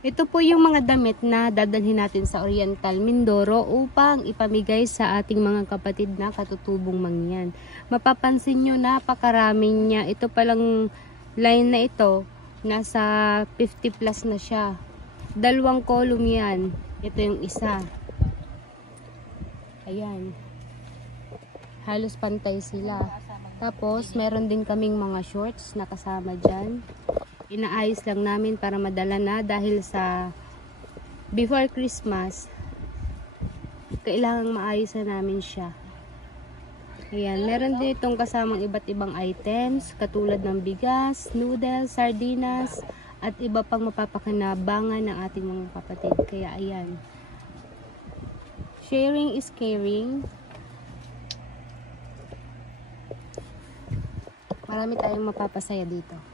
Ito po yung mga damit na dadalhin natin sa Oriental Mindoro upang ipamigay sa ating mga kapatid na katutubong mangyan. Mapapansin nyo, napakaraming niya. Ito palang line na ito, nasa 50 plus na siya. Dalawang column yan. Ito yung isa. Ayan. Halos pantay sila. Tapos, meron din kaming mga shorts na kasama dyan. Inaayos lang namin para madala na dahil sa before Christmas, kailangang maayos na namin siya. Ayan, meron din itong kasamang iba't ibang items, katulad ng bigas, noodles, sardinas, at iba pang mapapakinabangan ng ating mga kapatid. Kaya ayan. Sharing is caring. Marami tayong mapapasaya dito.